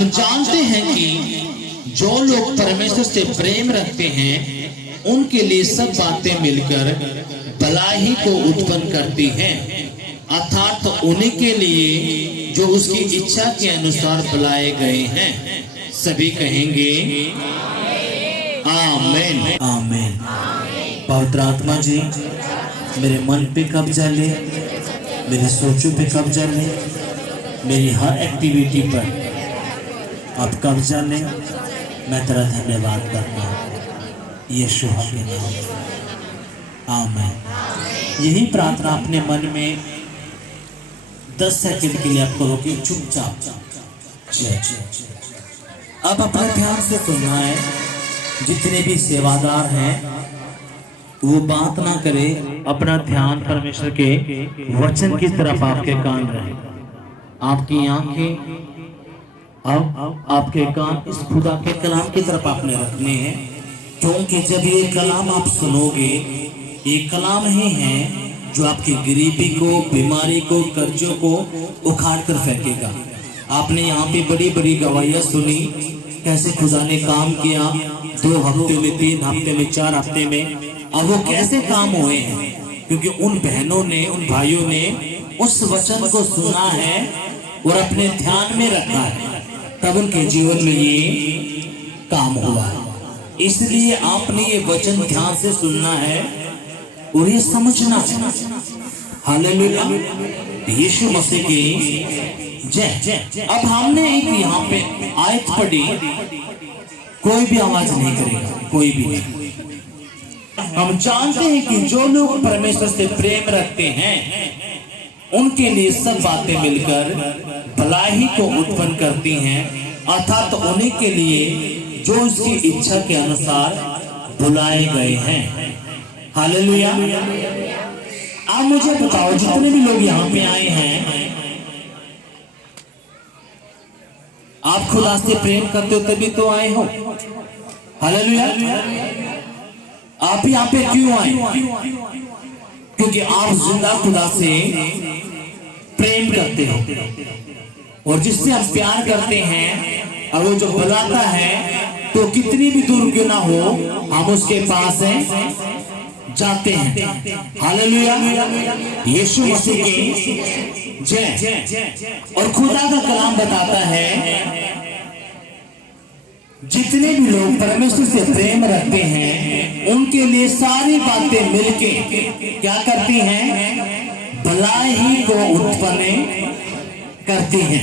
हम जानते हैं कि जो लोग परमेश्वर से प्रेम रखते हैं उनके लिए सब बातें मिलकर भलाई को उत्पन्न करती हैं, अर्थात उन्हीं के लिए जो उसकी इच्छा के अनुसार बुलाए गए हैं। सभी कहेंगे आमीन आमीन। पवित्र आत्मा जी मेरे मन पे कब्जा ले, मेरे सोचों पे कब्जा ले, मेरी हर एक्टिविटी पर आप कब्जा ले। मैं तेरा धन्यवाद करता हूँ यीशु के नाम में आमीन। यही प्रार्थना अपने मन में 10 सेकंड के लिए आपको रोकिए चुपचाप। अब अपने ध्यान से सुनना है। जितने भी सेवादार हैं वो बात ना करे, अपना ध्यान परमेश्वर के वचन की तरफ आपके कान रहे। आपकी आंखें अब आपके कान इस खुदा के कलाम की तरफ आपने रखने हैं, क्योंकि जब ये कलाम आप सुनोगे, ये कलाम ही है जो आपकी गरीबी को, बीमारी को, कर्जों को उखाड़ कर फेंकेगा। आपने यहाँ पे बड़ी बड़ी गवाहियाँ सुनी कैसे खुदा ने काम किया, 2 हफ्ते में, 3 हफ्ते में, 4 हफ्ते में। अब वो कैसे काम हुए हैं, क्योंकि उन बहनों ने, उन भाइयों ने उस वचन को सुना है और अपने ध्यान में रखा है, तब उनके जीवन में ये काम हुआ है। इसलिए आपने ये वचन ध्यान से सुनना है और ये समझना है। हालेलुया, यीशु मसीह की जय। अब हमने एक यहाँ पे आयत पढ़ी, कोई भी आवाज नहीं करेगा, कोई भी नहीं। हम जानते हैं कि जो लोग परमेश्वर से प्रेम रखते हैं उनके लिए सब बातें मिलकर भलाई को उत्पन्न करती हैं, अर्थात उन्हीं के लिए जो उसकी इच्छा के अनुसार बुलाए गए हैं। हालेलुया। आप मुझे बताओ, जितने भी लोग यहाँ पे आए हैं, आप खुदा से प्रेम करते हो तभी तो आए हो। हालेलुया। आप यहाँ पे क्यों आए? क्योंकि आप जिंदा खुदा से प्रेम करते हो, और जिससे हम प्यार करते हैं और वो जो बुलाता है तो कितनी भी दूर क्यों ना हो, हम उसके पास हैं, जाते हैं। हालेलुया, यीशु मसीह की जय। और खुदा का कलाम बताता है जितने भी लोग परमेश्वर से प्रेम रखते हैं उनके लिए सारी बातें मिलके क्या करती हैं? भलाई ही को उत्पन्न करती हैं।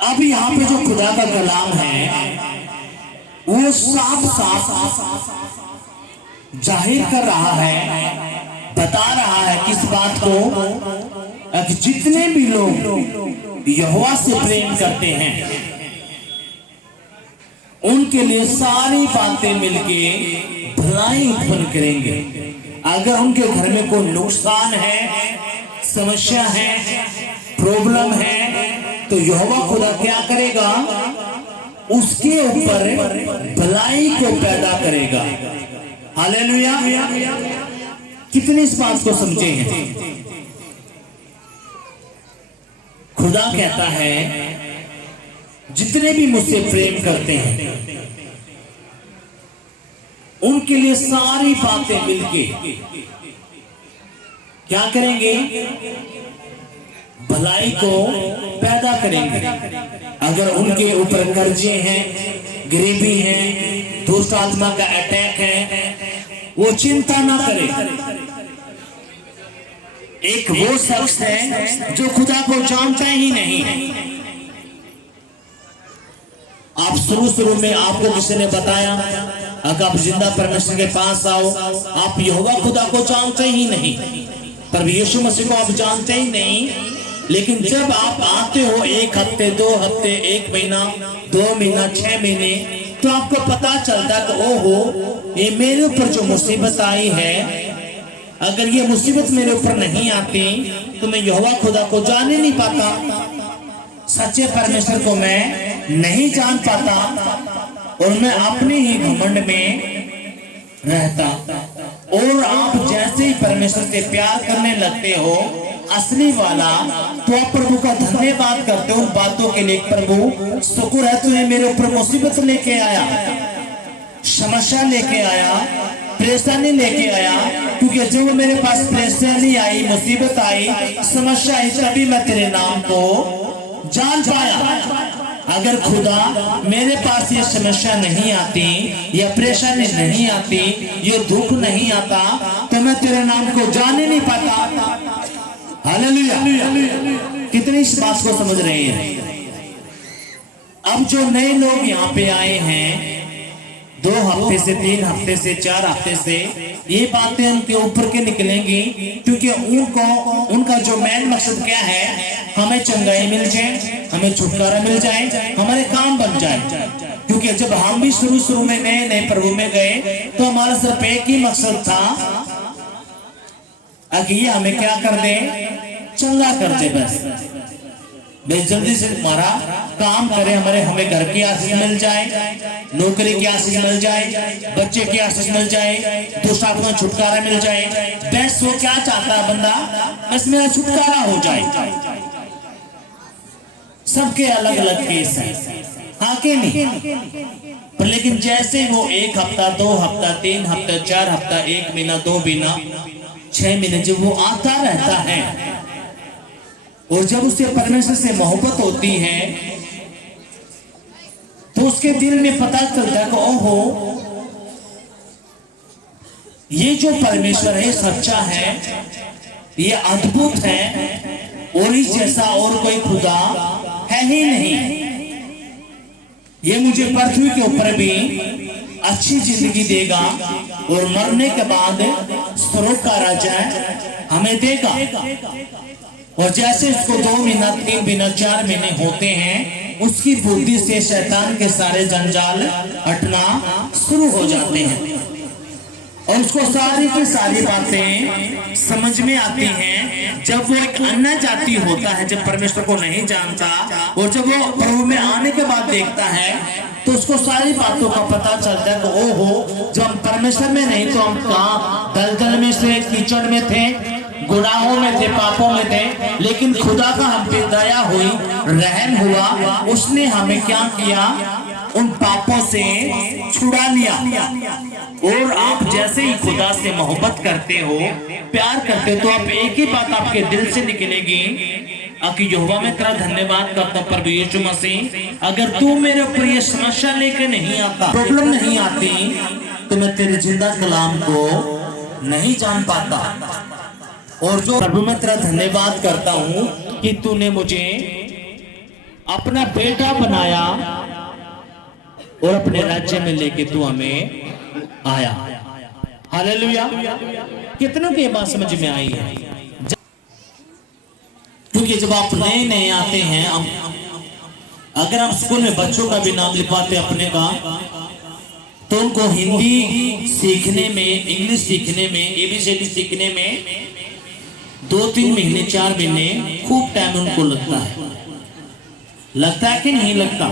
अब यहाँ पे जो खुदा का कलाम है वो साफ साफ जाहिर कर रहा है, बता रहा है किस बात को? जितने भी लोग यहोवा से प्रेम करते हैं उनके लिए सारी बातें मिलके भलाई उत्पन्न करेंगे। अगर उनके घर में कोई नुकसान है, समस्या है, प्रॉब्लम है, तो यहोवा खुदा क्या करेगा? उसके ऊपर भलाई को पैदा करेगा। हालेलुया। कितने इस बात को समझे हैं? खुदा कहता है जितने भी मुझसे प्रेम करते हैं उनके लिए सारी बातें मिलके क्या करेंगे? भलाई को पैदा करेंगे। अगर उनके ऊपर कर्जे हैं, गरीबी है, दुष्ट आत्मा का अटैक है, वो चिंता ना करे। एक वो शख्स है जो खुदा को जानता ही नहीं। आप शुरू में आपको किसी ने बताया, अगर आप जिंदा परमेश्वर के पास आओ, आप यहोवा खुदा को जानते ही नहीं, पर यीशु मसीह को आप जानते ही नहीं। लेकिन जब आप आते हो 1 हफ्ते, 2 हफ्ते, 1 महीना, 2 महीना, 6 महीने, तो आपको पता चलता कि ओहो, ये मेरे ऊपर जो मुसीबत आई है, अगर ये मुसीबत मेरे ऊपर नहीं आती तो मैं यहोवा खुदा को जान ही नहीं पाता, सच्चे परमेश्वर को मैं नहीं जान पाता, और मैं अपने ही घमंड में रहता। और आप जैसे ही परमेश्वर से प्यार करने लगते हो असली वाला, तो आप प्रभु का धन्यवाद करते हो उन बातों के लिए। प्रभु शुक्र है तूने मेरे ऊपर मुसीबत लेके आया, समस्या लेके आया, परेशानी लेके आया, क्योंकि जब मेरे पास परेशानी आई, मुसीबत आई, समस्या आई, तभी मैं तेरे नाम को जान पाया। अगर खुदा मेरे पास ये समस्या नहीं आती, ये परेशानी नहीं आती, ये दुख नहीं आता, तो मैं तेरे नाम को जान ही नहीं पाता। हालेलुया। कितनी इस बात को समझ रहे हैं? अब जो नए लोग यहाँ पे आए हैं, 2 हफ्ते से, 3 हफ्ते से, 4 हफ्ते से, ये बातें उनके ऊपर के निकलेंगी, क्योंकि उनका जो मेन मकसद क्या है, हमें चंगाई मिल जाए, हमें छुटकारा मिल जाए, हमारे काम बन जाए। क्योंकि जब हम भी शुरू में नए प्रभु में गए, तो हमारा सिर्फ एक ही मकसद था कि ये हमें क्या कर दे, चंगा कर दे, बस जल्दी से हमारा काम करे, हमें घर की आशीष मिल जाए, नौकरी की आशीष मिल जाए, बच्चे की आशीष मिल जाए, दुष्ट आत्मा छुटकारा मिल जाए। बस वो क्या चाहता है बंदा, बस मेरा छुटकारा हो जाए। सबके अलग अलग केस है, हाँ के नहीं? पर लेकिन जैसे वो 1 हफ्ता, 2 हफ्ता, 3 हफ्ता, 4 हफ्ता, 1 महीना, 2 महीना, 6 महीने जब वो आता रहता है, और जब उसे परमेश्वर से मोहब्बत होती है, तो उसके दिल में पता चलता है कि ओहो, ये जो परमेश्वर है सच्चा है, ये अद्भुत है, और इस जैसा और कोई खुदा है ही नहीं। ये मुझे पृथ्वी के ऊपर भी अच्छी जिंदगी देगा, और मरने के बाद स्वर्ग का राजा हमें देगा। और जैसे उसको 2 महीना, 3 महीना, 4 महीने होते हैं, उसकी बुद्धि से शैतान के सारे जंजाल हटना शुरू हो जाते हैं, और उसको सारी की सारी बातें समझ में आती हैं। जब वो एक अन्य जाति होता है, जब परमेश्वर को नहीं जानता, और जब वो प्रभु में आने के बाद देखता है, तो उसको सारी बातों का पता चलता है कि ओहो, जब हम परमेश्वर में नहीं, तो हम कहाँ दलदल में से, कीचड़ में थे, गुनाहों में थे, पापों में थे, लेकिन खुदा का हम पे दया हुई, रहम हुआ, उसने हमें क्या किया, उन पापों से छुड़ा लिया। और आप जैसे ही खुदा से मोहब्बत करते हो, प्यार करते हो, तो आप एक ही बात आपके दिल से निकलेगी कि यहोवा मैं तेरा धन्यवाद करता हूं प्रभु यीशु मसीह, अगर तू मेरे ऊपर ये समस्या लेके नहीं आता, प्रॉब्लम नहीं आती, तो मैं तेरे जिंदा कलाम को नहीं जान पाता। और जो प्रभु मैं तेरा धन्यवाद करता हूं कि तूने मुझे अपना बेटा बनाया, और अपने राज्य में लेके तू हमें आया। हालेलुया। कितनों की बात समझ में आई है? क्योंकि जब आप नए आते हैं, अगर हम स्कूल में बच्चों का भी नाम लिखवाते अपने का, तो उनको हिंदी सीखने में, इंग्लिश सीखने में, ABCD सीखने में 2-3 महीने, 4 महीने खूब टाइम उनको लगता है कि नहीं लगता?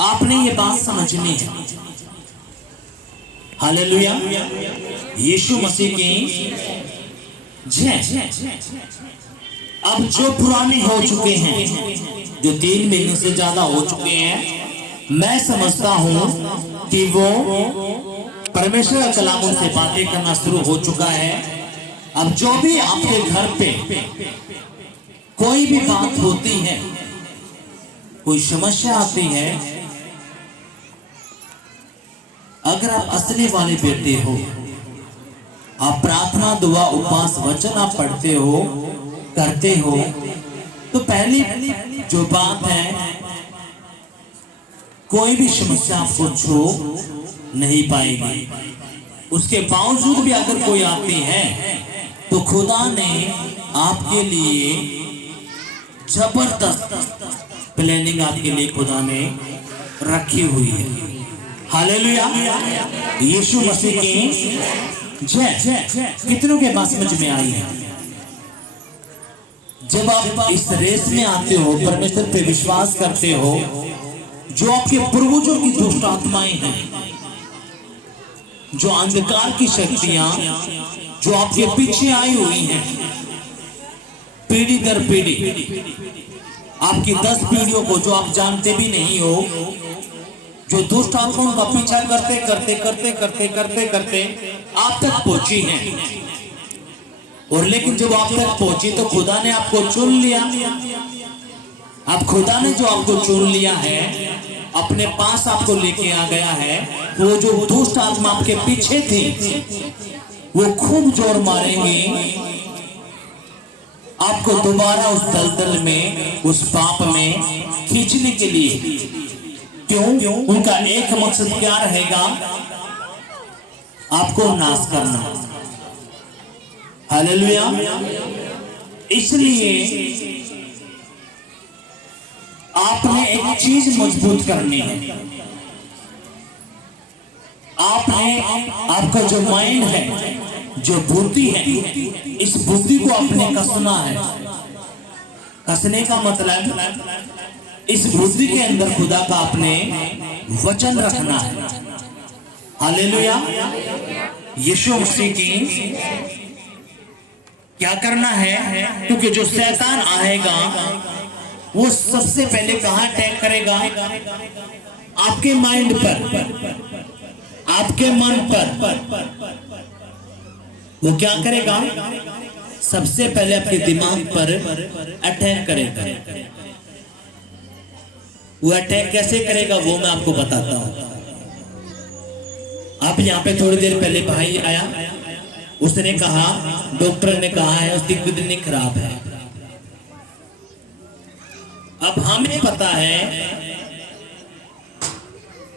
आपने ये बात समझनी है। हालेलुया। यीशु मसीह की जय। अब जो पुराने हो चुके हैं, जो 3 महीने से ज्यादा हो चुके हैं, मैं समझता हूं कि वो परमेश्वर का कलाम उनसे बातें करना शुरू हो चुका है। अब जो भी आपके घर पे कोई भी बात होती है, कोई समस्या आती है, अगर आप असली वाले बेटे हो, आप प्रार्थना, दुआ, उपवास, वचन आप पढ़ते हो, करते हो, तो पहली जो बात है, कोई भी समस्या आपको छू नहीं पाएगी। उसके बावजूद भी अगर कोई आती है, तो खुदा ने आपके लिए जबरदस्त प्लानिंग आपके लिए खुदा ने रखी हुई है। हालेलुया। यीशु मसीह की जय। कितनों के बात समझ में आई है? जब आप इस रेस में आते हो, परमेश्वर पे विश्वास करते हो, जो आपके पूर्वजों की दुष्ट आत्माएं हैं, जो अंधकार की शक्तियां जो आपके पीछे आई हुई हैं, पीढ़ी दर पीढ़ी, आपकी 10 पीढ़ियों को जो आप जानते भी नहीं हो, जो दुष्ट आत्माओं का पीछा करते करते करते करते करते करते आप तक पहुंची हैं। और लेकिन जब आप तक पहुंची तो खुदा ने आपको चुन लिया। अब खुदा ने जो आपको चुन लिया है, अपने पास आपको लेके आ गया है, वो जो दुष्ट आत्मा आपके पीछे थी वो खूब जोर मारेंगे आपको दोबारा उस दलदल में, उस पाप में खींचने के लिए। क्यों? उनका एक मकसद क्या रहेगा? आपको नाश करना। हालेलुया। इसलिए आपने एक चीज मजबूत करनी है। आपका जो माइंड है, जो बुद्धि है, इस बुद्धि को आपने कसना है। कसने का मतलब इस बुद्धि के अंदर खुदा का आपने वचन रखना है। हालेलुया। यीशु मसीह की क्या करना है? क्योंकि जो शैतान आएगा वो सबसे पहले कहां अटैक करेगा? आपके माइंड पर, आपके मन पर। वो क्या करेगा? सबसे पहले आपके दिमाग पर अटैक करेगा। वो अटैक कैसे करेगा वो मैं आपको बताता हूं। आप यहाँ पे थोड़ी देर पहले भाई आया, उसने कहा, डॉक्टर ने कहा है उसकी किडनी खराब है। अब हमें पता है,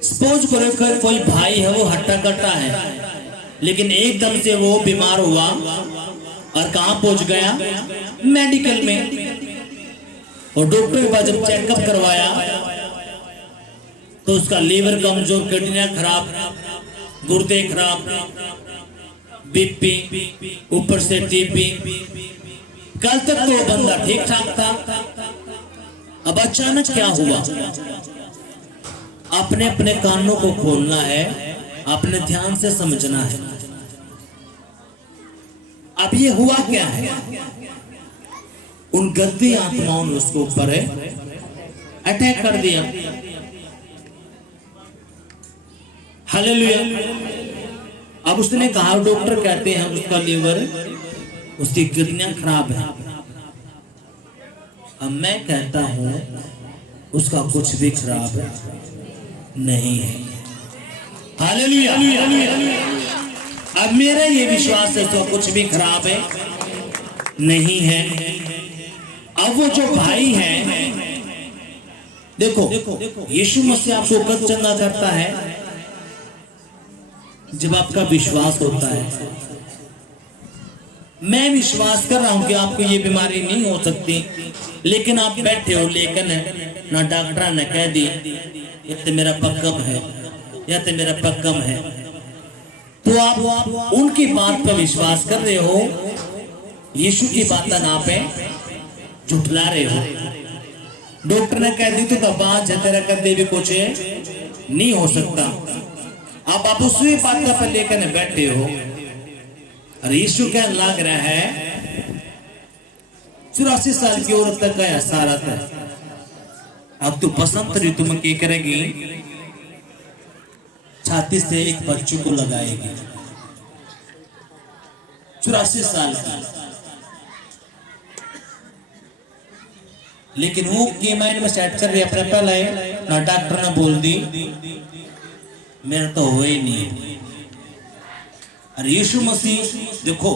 सपोज करो कोई भाई है वो हट्टा कट्टा है, लेकिन एकदम से वो बीमार हुआ और कहां पहुंच गया? मेडिकल में। और डॉक्टर के पास जब चेकअप करवाया तो उसका लीवर कमजोर, किडनियां खराब, गुर्दे खराब, बीपी, ऊपर से टीबी। कल तक तो वो बंदा ठीक ठाक था, अब अचानक क्या हुआ? अपने अपने कानों को खोलना है, अपने ध्यान से समझना है। अब ये हुआ क्या है? उन गंदी आत्माओं ने उसको ऊपर अटैक कर दिया। हालेलुया। अब उसने कहा, डॉक्टर कहते हैं उसका लीवर, उसकी किडनियां खराब है। अब मैं कहता हूं उसका कुछ भी खराब नहीं है। हालेलुया। अब मेरा ये विश्वास है तो कुछ भी खराब नहीं है। अब वो जो भाई है, देखो यीशु मसीह आपको कब चंगा करता है? जब आपका विश्वास होता है। मैं विश्वास कर रहा हूं कि आपको ये बीमारी नहीं हो सकती, लेकिन आप बैठे हो, लेकिन ना डॉक्टर ने कह दी ये तो मेरा पक्कम है या तो मेरा पक्कम है, तो आप उनकी बात पर विश्वास कर रहे हो, यीशु की बात ना पे झुठला रहे हो। डॉक्टर ने कह दी तो बात है, तेरा कदे भी कुछ नहीं हो सकता। अब आप उसी बात पर लेकर बैठे हो और यीशु क्या लग रहा है 84 साल की औरत तक गया सारा था। अब तो बसंत ऋतु में क्या करेगी? छाती से एक बच्चों को लगाएगी। 84 साल की, लेकिन वो के माइंड में सेट कर रही अपने पहले ना डॉक्टर ने बोल दी मेरा तो हो ही नहीं। और यीशु मसीह देखो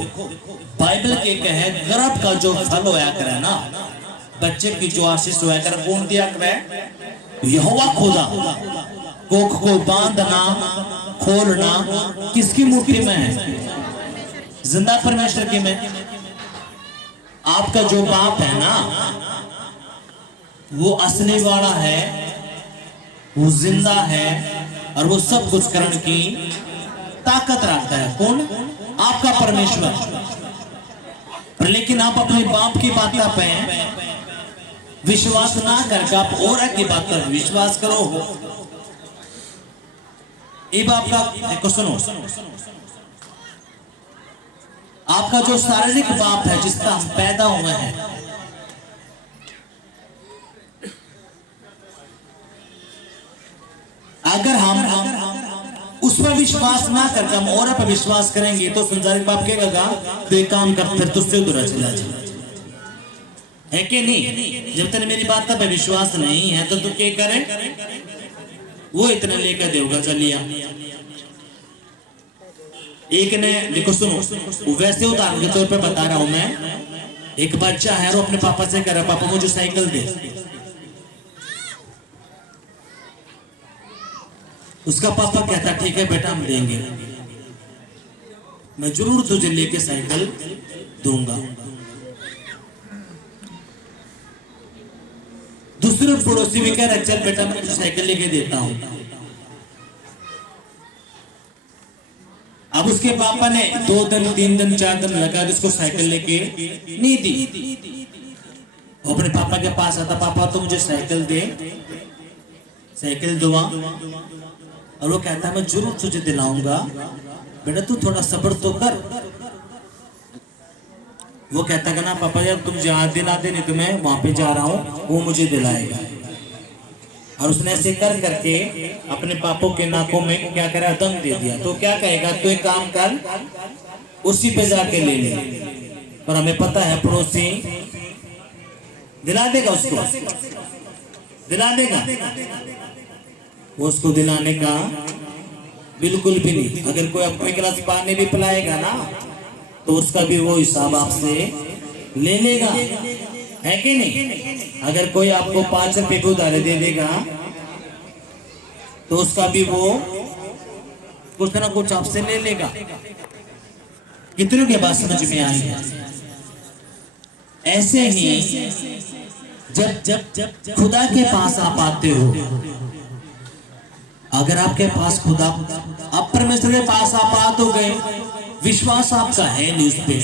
बाइबल के कहे गर्भ का जो फल होया करे ना, बच्चे की जो आशीष होया करे, कौन दिया करे? यहोवा खुदा। कोख को बांधना खोलना किसकी मुट्ठी में है? जिंदा परमेश्वर की में। आपका जो बाप है ना, वो असली वाला है, वो जिंदा है और वो सब कुछ करने की ताकत रखता है। कौन? आपका परमेश्वर। पर लेकिन आप अपने बाप की बात पे विश्वास ना करके आप और की बात पर विश्वास करो। ये बाप का देखो, सुनो, आपका जो शारीरिक बाप है जिसका हम पैदा हुए हैं, अगर हम उस पर विश्वास ना करके हम और पर विश्वास करेंगे तो संसारिक बाप कहेगा तो एक काम कर, फिर तुझसे उधर चला जाए, है कि नहीं? जब तक मेरी बात पे विश्वास नहीं है तो तू क्या करे? वो इतना लेकर देगा चलिए। एक ने देखो सुनो, वैसे उदाहरण के तौर पे बता रहा हूं मैं, एक बच्चा है और अपने पापा से कह रहा पापा मुझे साइकिल दे। उसका पापा कहता ठीक है बेटा हम देंगे, मैं जरूर तुझे लेके साइकिल दूंगा। दूसरे पड़ोसी भी कह रहा चल बेटा मैं तुझे साइकिल लेके देता हूं। अब उसके पापा ने 2 दिन 3 दिन 4 दिन लगा इसको साइकिल लेके नहीं दी। वो अपने पापा के पास आता, पापा तो मुझे साइकिल दे, साइकिल दुआ। और वो कहता मैं जरूर तुझे दिलाऊंगा बेटा तू थोड़ा सब्र तो कर। वो कहता कि ना पापा यार तुम जहां दिला दे, नहीं तो मैं वहां पे जा रहा हूं, वो मुझे दिलाएगा। और उसने ऐसे कर करके अपने पापों के नाकों में क्या करा, दम दे दिया। तो क्या कहेगा, तो एक काम कर उसी पे जाके ले ले। और हमें पता है पड़ोसी दिला देगा, उसको दिला देगा। वो उसको दिलाने का बिल्कुल भी नहीं। अगर कोई आपको 1 गिलास पानी भी पिलाएगा ना तो उसका भी वो हिसाब आपसे ले लेगा, है कि नहीं? अगर कोई आपको 5 रुपए को उधार दे देगा तो उसका भी वो कुछ ना कुछ आपसे ले लेगा। कितनों के बात समझ में आई है? ऐसे ही जब खुदा के पास आप आते हो, अगर आपके पास खुदा, आप परमेश्वर के पास आप आ तो गए, विश्वास आपका है नहीं उस पे,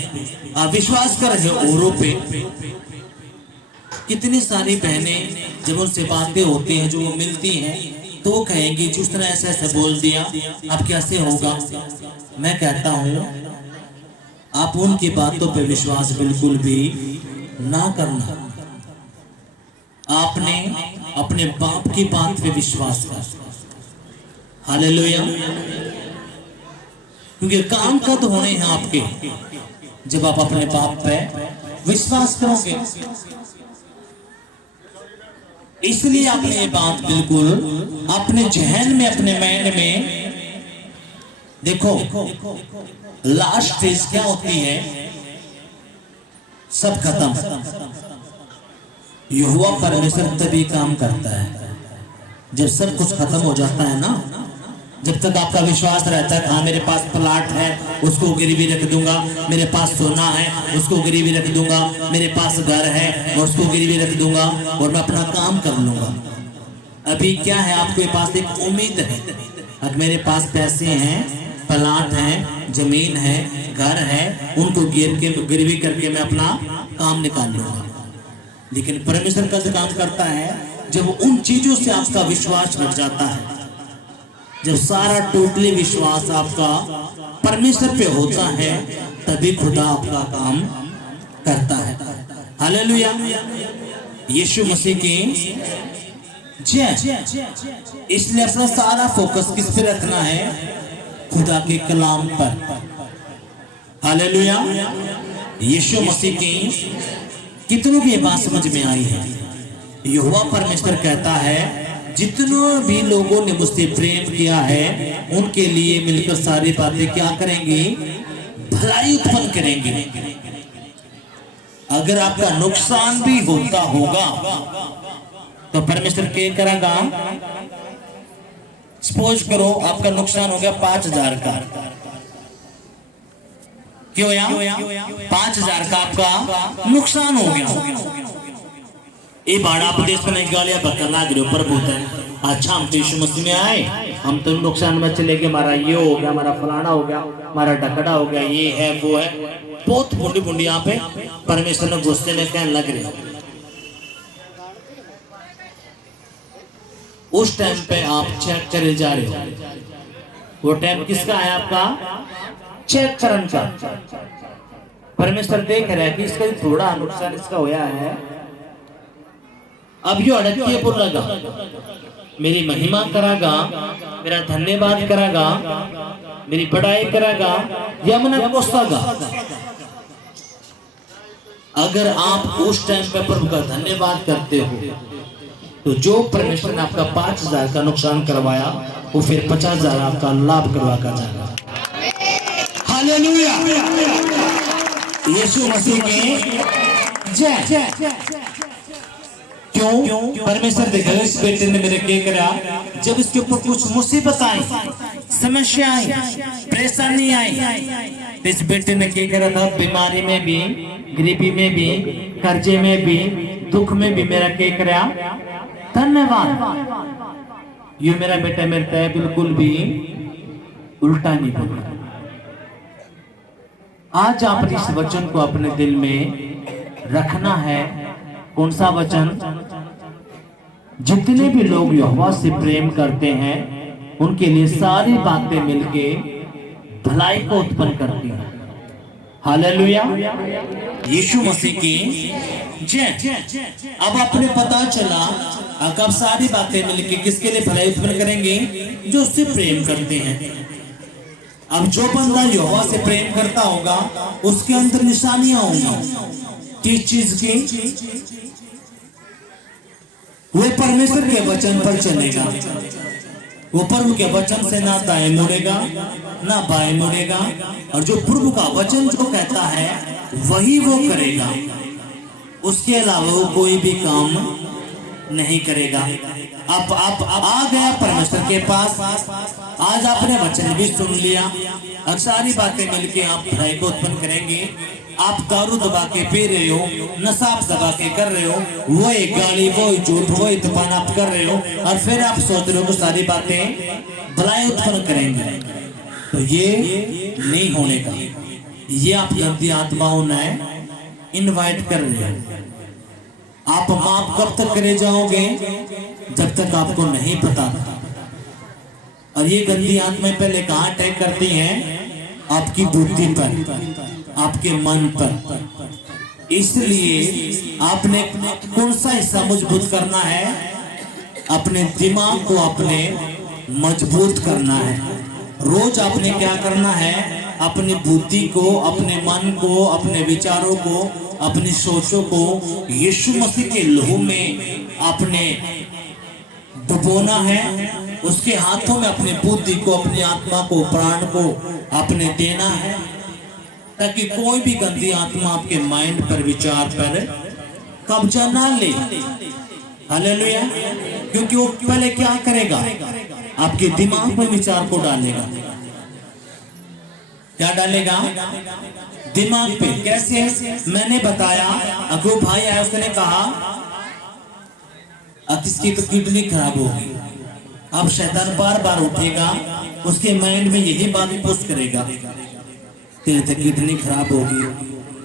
आप विश्वास कर रहे हो औरों पे। कितनी सारी बहनें जब उनसे बातें होती हैं, जो वो मिलती हैं, तो वो कहेंगी जिस तरह ऐसा ऐसा बोल दिया अब कैसे होगा। मैं कहता हूं आप उनकी बातों पे विश्वास बिल्कुल भी ना करना। आपने अपने बाप की बात पे विश्वास कर। हालेलुया। क्योंकि काम कब होने हैं आपके, जब आप अपने बाप पे विश्वास करोगे। इसलिए आपने ये बात बिल्कुल अपने जहन में, अपने माइंड में देखो। लास्ट स्टेज क्या होती है, सब खत्म। यहोवा परमेश्वर तभी काम करता है जब सब कुछ खत्म हो जाता है ना। जब तक आपका विश्वास रहता है हाँ मेरे पास प्लाट है उसको गिरवी रख दूंगा, मेरे पास सोना है उसको गिरवी रख दूंगा, मेरे पास घर है मैं उसको गिरवी रख दूंगा और मैं अपना काम कर लूंगा। अभी क्या है, आपके पास एक उम्मीद है, अगर मेरे पास पैसे हैं, प्लाट है, जमीन है, घर है, उनको गिरवी करके मैं अपना काम निकाल लूंगा। लेकिन परमेश्वर का काम करता है जब उन चीजों से आपका विश्वास बढ़ जाता है, जब सारा टोटली विश्वास आपका परमेश्वर पे होता है, तभी खुदा आपका काम करता है। हालेलुया। यीशु मसीह की जय। इसलिए अपना सारा फोकस किस पे रखना है, खुदा के कलाम पर। हालेलुया। यीशु मसीह की कितनों की बात समझ में आई है? यहोवा परमेश्वर कहता है जितनों भी लोगों ने मुझसे प्रेम किया है उनके लिए मिलकर सारी बातें क्या करेंगी, भलाई उत्पन्न करेंगी। अगर आपका नुकसान भी होता होगा तो परमेश्वर क्या करेगा? सपोज करो आपका नुकसान हो गया 5000 का, क्यों या 5000 का आपका नुकसान हो गया। ये भाड़ा प्रदेश में नहीं गालियां बकर लाग रहे ऊपर बोलते हैं अच्छा हम तो यीशु मसीह में आए, हम तो नुकसान में चले गए, हमारा ये हो गया, हमारा फलाना हो गया, हमारा ढकड़ा हो गया, ये है वो है, बहुत बुंडी बुंडी यहाँ पे परमेश्वर ने गुस्से में कहने लग रहे। उस टाइम पे आप चेक करे जा रहे हो, वो टाइम किसका है? आपका चेक करने का। परमेश्वर देख रहा है कि इसका थोड़ा नुकसान इसका होया है, अब यो अड़किए बोलेगा, मेरी महिमा करागा, मेरा धन्यवाद करागा, मेरी बड़ाई करागा, या मन कोसागा। अगर आप उस टाइम पे प्रभु का धन्यवाद करते हो तो जो परमेश्वर ने आपका 5,000 का नुकसान करवाया वो फिर 50,000 आपका लाभ करवा कर जाएगा। हालेलुया, यीशु मसीह की जय। क्यों? परमेश्वर देखा इस बेटे ने मेरे क्या करा, जब इसके ऊपर कुछ मुसीबत आई, समस्या आई, परेशानी आई, तो इस बेटे ने क्या करा था, बीमारी में भी, गरीबी में भी, कर्जे में भी, दुख में भी मेरा क्या करा, धन्यवाद। ये मेरा बेटा मेरे पे बिल्कुल भी उल्टा नहीं बोला। आज आप इस वचन को अपने दिल में रखना है। कौन सा वचन? जितने भी लोग यहोवा से प्रेम करते हैं उनके लिए सारी बातें मिलके भलाई को उत्पन्न करती हैं। हालेलुया, यीशु मसीह की जय। अब आपने पता चला अब सारी बातें मिलके किसके लिए भलाई उत्पन्न करेंगे? जो उससे प्रेम करते हैं। अब जो बंदा यहोवा से प्रेम करता होगा उसके अंदर निशानियां होंगी। किस चीज की? वो परमेश्वर के वचन पर चलेगा, वो प्रभु के वचन से ना दाएं मुड़ेगा ना बाएं मुड़ेगा, और जो प्रभु का वचन जो कहता है वही वो करेगा, उसके अलावा वो कोई भी काम नहीं करेगा। आप आ गया परमेश्वर के पास, आज आपने वचन भी सुन लिया, अब सारी बातें मिलके आप भलाई को उत्पन्न करेंगे। आप दारू दबा के पी रहे हो, नशा आप दबा के कर रहे हो, वो एक गाली, वो झूठ, वो इत्पान आप कर रहे हो, और फिर आप सोच रहे हो कि सारी बातें भलाई उत्पन्न करेंगे, तो ये नहीं होने का। ये आप गंदी आत्माओं ने इनवाइट कर रहे हो। आप माफ कब तक करे जाओगे? जब तक आपको नहीं पता। और ये गंदी आत्माएं पहले कहाँ अटैक करती हैं? आपकी बुद्धि पर, आपके मन पर। इसलिए आपने कौन सा हिस्सा मजबूत करना है? अपने दिमाग को आपने मजबूत करना है। रोज आपने क्या करना है? अपनी बुद्धि को, अपने मन को, अपने विचारों को, अपनी सोचों को यीशु मसीह के लहू में आपने डुबोना है। उसके हाथों में अपनी बुद्धि को, अपनी आत्मा को, प्राण को आपने देना है, ताकि कोई भी गंदी आत्मा आपके माइंड पर, विचार पर कब्जा ना ले। हालेलुया, क्योंकि वो पहले क्या करेगा? आपके दिमाग में विचार को डालेगा। क्या डालेगा? दिमाग पे। कैसे? मैंने बताया, अगू भाई आया, उसने कहा अब इसकी तो किडनी खराब होगी। अब शैतान बार बार उठेगा, उसके माइंड में यही बात पुश करेगा, तेरे तो किडनी खराब होगी,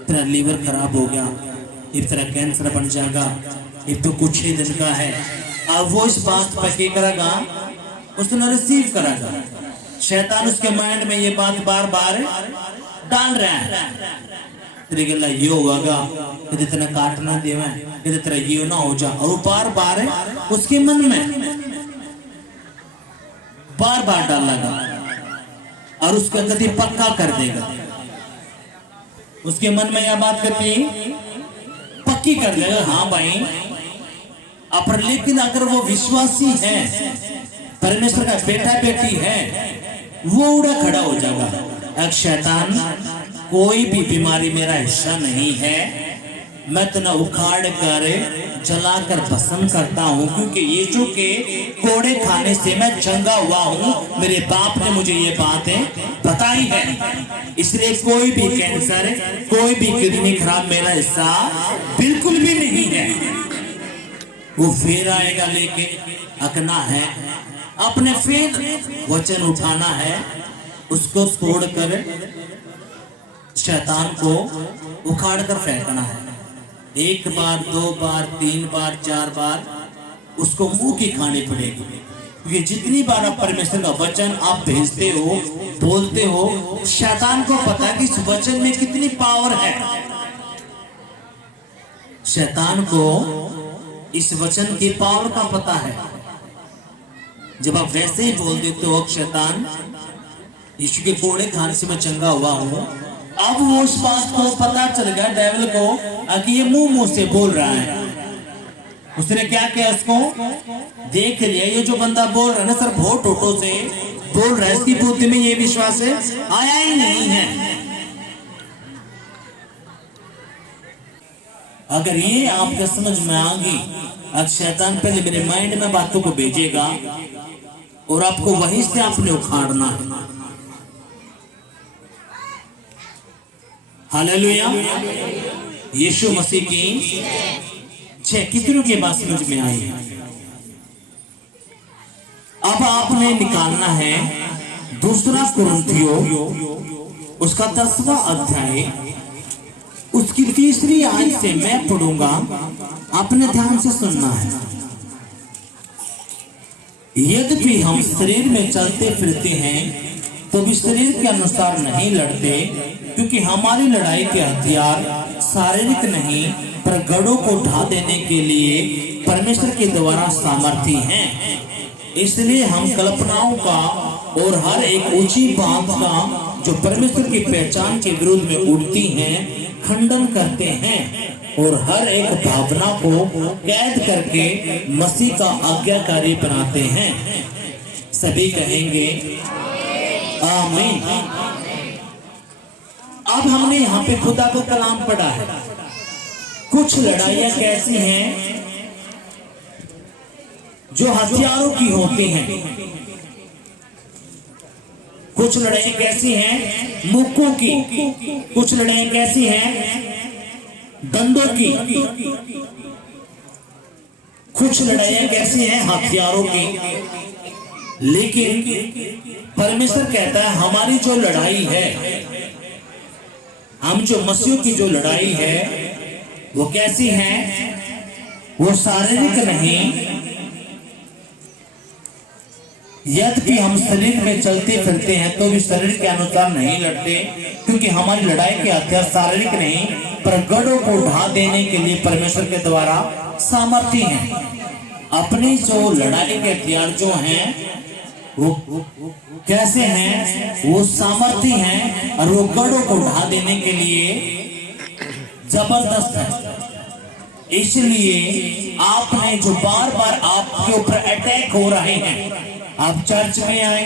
तेरा लीवर खराब हो गया, एक तेरा कैंसर बन जाएगा, एक तो कुछ ही दिन का है। अब वो इस बात पर क्या करेगा? उसने रिसीव करेगा। शैतान उसके माइंड में ये बात बार बार डाल रहा है, तेरे गला ये होगा, यदि तेरा काटना देवे, यदि तेरा ये ना हो जा, और वो बार बार उसके मन में बार बार डालेगा और उसका गति पक्का कर देगा। उसके मन में यह बात करके पक्की कर देगा, हाँ भाई। पर लेकिन अगर वो विश्वासी है, परमेश्वर का बेटा बेटी है, वो उड़ा खड़ा हो जाएगा। अब शैतान कोई भी बीमारी मेरा हिस्सा नहीं है, मैं तो उखाड़ कर जलाकर भस्म करता हूँ, क्योंकि यीशु के कोड़े खाने से मैं चंगा हुआ हूँ। मेरे बाप ने मुझे ये बातें बताई है। इसलिए कोई भी कैंसर, कोई भी किडनी खराब मेरा हिस्सा बिल्कुल भी नहीं है। वो फिर आएगा लेके अकना है, अपने फिर वचन उठाना है, उसको तोड़कर शैतान को उखाड़ कर फेंकना है। एक बार, दो बार, तीन बार, चार बार उसको मुंह की खानी पड़ेगी, क्योंकि जितनी बार आप परमेश्वर का वचन आप भेजते हो बोलते हो, शैतान को पता है कि इस वचन में कितनी पावर है। शैतान को इस वचन की पावर का पता है। जब आप वैसे ही बोल देते हो शैतान यीशु के कोड़े खाने से मैं चंगा हुआ हूं, अब वो उस बात को पता चल गया डेविल को कि ये मुंह से बोल रहा है। उसने क्या किया, उसको देख लिया, ये जो बंदा बोल रहा है ना सर बहुत टोटो से बोल रहा है, इसकी बुद्धि में ये विश्वास है आया ही नहीं है। अगर ये आपके समझ में आ गई, अब शैतान पहले मेरे माइंड में बातों को भेजेगा और आपको वहीं से आपने उखाड़ना है। हालेलुया, यीशु मसीह की कितनों के बात समझ में आई। अब आपने निकालना है दूसरा कुरिन्थियों उसका 10वां अध्याय, उसकी 3री आयत से मैं पढ़ूंगा, आपने ध्यान से सुनना है। यद्यपि हम शरीर में चलते फिरते हैं तो भी शरीर के अनुसार नहीं लड़ते, क्योंकि हमारी लड़ाई के हथियार शारीरिक नहीं पर गढ़ों को ढा देने के लिए परमेश्वर के द्वारा सामर्थी हैं। इसलिए हम कल्पनाओं का और हर एक ऊंची बात का जो परमेश्वर की पहचान के विरुद्ध में उठती हैं खंडन करते हैं और हर एक भावना को कैद करके मसीह का आज्ञाकारी बनाते हैं। सभी कहेंगे आमीन। अब हमने यहाँ पे खुदा को कलाम पढ़ा है। कुछ लड़ाइयां कैसी हैं जो हथियारों की होती हैं, कुछ लड़ाइयां कैसी हैं मुक्कों की, कुछ लड़ाइयां कैसी हैं दंडों की, कुछ लड़ाइयां कैसी हैं हथियारों की। लेकिन परमेश्वर कहता है हमारी जो लड़ाई है, हम जो मसीह की जो लड़ाई है वो कैसी है, वो शारीरिक नहीं। यद्यपि हम शरीर में चलते फिरते हैं तो भी शरीर के अनुसार नहीं लड़ते, क्योंकि हमारी लड़ाई के हथियार शारीरिक नहीं पर गढ़ों को ढा देने के लिए परमेश्वर के द्वारा सामर्थी हैं। अपनी जो लड़ाई के हथियार जो हैं वो कैसे हैं, वो सामर्थी हैं और वो गढ़ों को ढा देने के लिए जबरदस्त है। इसलिए आपने जो बार बार आपके ऊपर अटैक हो रहे हैं, आप चर्च में आए,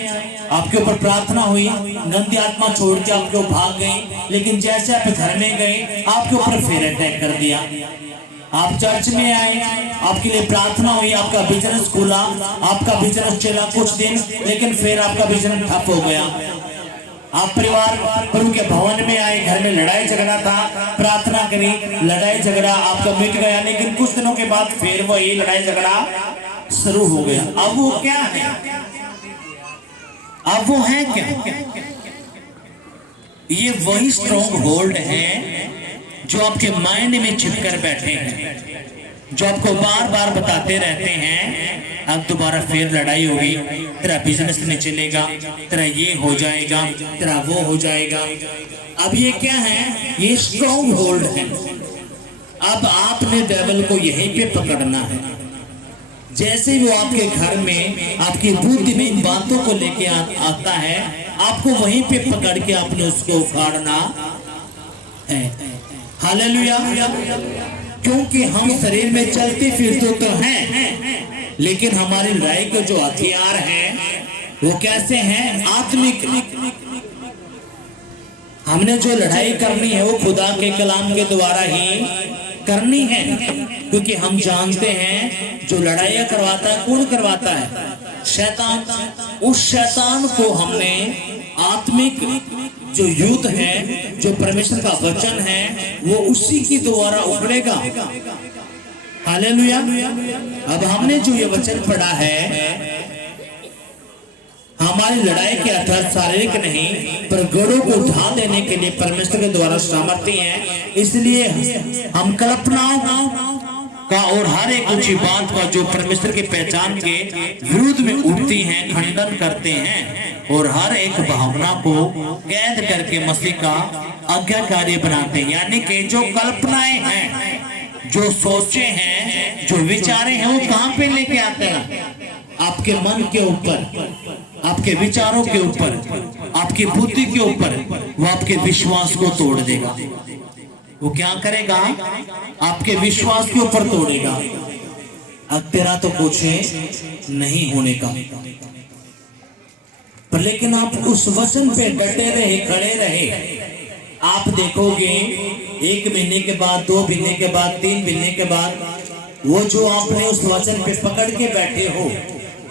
आपके ऊपर प्रार्थना हुई, गंदी आत्मा छोड़ के आपके ऊपर भाग गई, लेकिन जैसे आप घर में गए आपके ऊपर फिर अटैक कर दिया। आप चर्च में आए, आपके लिए प्रार्थना हुई, आपका बिजनेस खुला, आपका बिजनेस चला कुछ दिन, लेकिन फिर आपका बिजनेस ठप हो गया। आप परिवार प्रभु के भवन में आए, घर में लड़ाई झगड़ा था, प्रार्थना करी, लड़ाई झगड़ा आपका मिट गया, लेकिन कुछ दिनों के बाद फिर वही लड़ाई झगड़ा शुरू हो गया। अब वो क्या है, अब वो है क्या, ये वही स्ट्रॉन्ग होल्ड है जो आपके माइंड में छिपकर बैठे हैं, जो आपको बार बार बताते रहते हैं अब दोबारा फिर लड़ाई होगी, तेरा बिजनेस नहीं चलेगा, तेरा ये हो जाएगा, तेरा वो हो जाएगा। अब ये क्या है, ये स्ट्रॉन्ग होल्ड है। अब आपने डेविल को यहीं पे पकड़ना है। जैसे वो आपके घर में आपकी बुद्धि में इन बातों को लेके आता है, आपको वहीं पे पकड़ के आपने उसको उखाड़ना है। हालेलुया। क्योंकि हम शरीर में चलते फिरते तो हैं, लेकिन हमारी लड़ाई के जो हथियार हैं वो कैसे हैं, आत्मिक। हमने जो लड़ाई करनी है वो खुदा के कलाम के द्वारा ही करनी है, क्योंकि हम जानते हैं जो लड़ाइयां करवाता है कौन करवाता है, शैतान। उस शैतान को हमने आत्मिक जो युद्ध है, जो परमेश्वर का वचन है, वो उसी के द्वारा उखड़ेगा। हालेलुया। अब हमने जो ये वचन पढ़ा है, हमारी लड़ाई के हथियार शारीरिक नहीं पर गढ़ों को ढा देने के लिए परमेश्वर के द्वारा सामर्थ्य है। इसलिए हम का और हर एक ऊंची बात का जो परमेश्वर की पहचान के विरुद्ध में उठती हैं, खंडन करते हैं और हर एक भावना को कैद करके मसीह का आज्ञाकारी बनाते हैं। यानी कि जो कल्पनाएं हैं, जो सोचे हैं, जो विचारे हैं, वो कहां पे लेके आते हैं? आपके मन के ऊपर, आपके विचारों के ऊपर, आपकी बुद्धि के ऊपर। वो आपके विश्वास को तोड़ देगा। वो क्या करेगा? आपके विश्वास के ऊपर तोड़ेगा। अब तेरा तो कुछ नहीं होने का, पर लेकिन आप उस वचन पे डटे रहे, खड़े रहे। आप देखोगे 1 महीने के बाद, 2 महीने के बाद, 3 महीने के बाद, वो जो आपने उस वचन पे पकड़ के बैठे हो,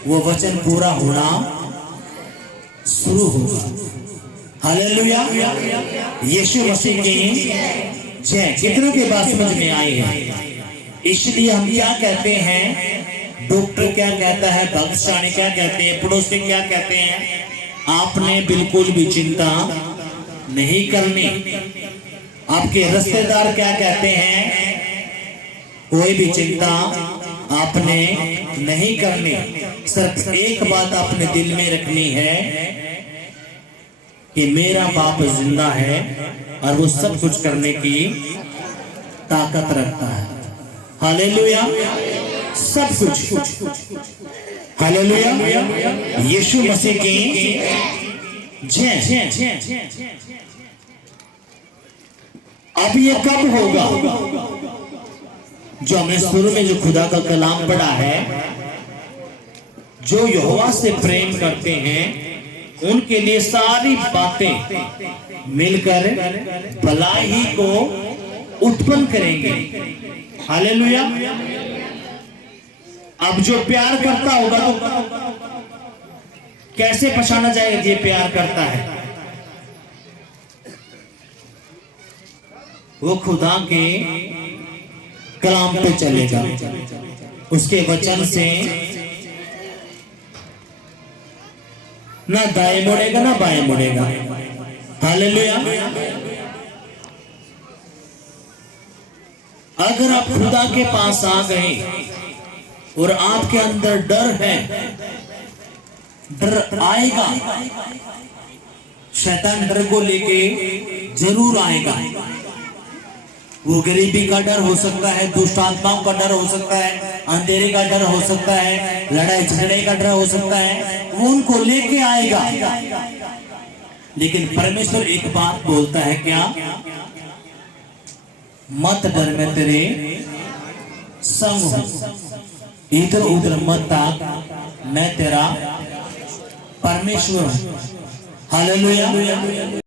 वो वचन पूरा होना शुरू होगा। हालेलुया, यीशु मसीह की जय। कितनों के बात समझ में आई है? इसलिए हम क्या कहते हैं, डॉक्टर क्या कहता है, भक्तशाणी क्या कहते हैं, पड़ोसी क्या कहते हैं, आपने बिल्कुल भी चिंता नहीं करनी। आपके रिश्तेदार क्या कहते हैं, कोई भी चिंता आपने नहीं करनी। सिर्फ एक बात आपने दिल में रखनी है कि मेरा बाप जिंदा है और वो सब कुछ करने की ताकत रखता है। हालेलुया, सब कुछ। हालेलुया, यीशु मसीह की जय। अब ये कब होगा? जो हमने शुरू में जो खुदा का कलाम पढ़ा है, जो यहोवा से प्रेम करते हैं उनके लिए सारी बातें मिलकर भलाई को उत्पन्न करेंगे। हालेलुया। अब जो प्यार करता होगा तो कैसे पहचाना जाएगा ये प्यार करता है? वो खुदा के कलाम पे चलेगा, उसके वचन से ना दाएं मुड़ेगा ना बाएं मुड़ेगा। हालेलुया। अगर आप खुदा के पास आ गए और आपके अंदर डर है, डर आएगा, शैतान डर को लेके जरूर आएगा। वो गरीबी का डर हो सकता है, दुष्ट आत्माओं का डर हो सकता है, अंधेरे का डर हो सकता है, लड़ाई झगड़े का डर हो सकता है, वो उनको लेके आएगा। लेकिन परमेश्वर एक बात बोलता है, क्या? मत डर, मैं तेरे संग हूं, इधर उधर मत ताक, मैं तेरा परमेश्वर हूं। हालेलुया।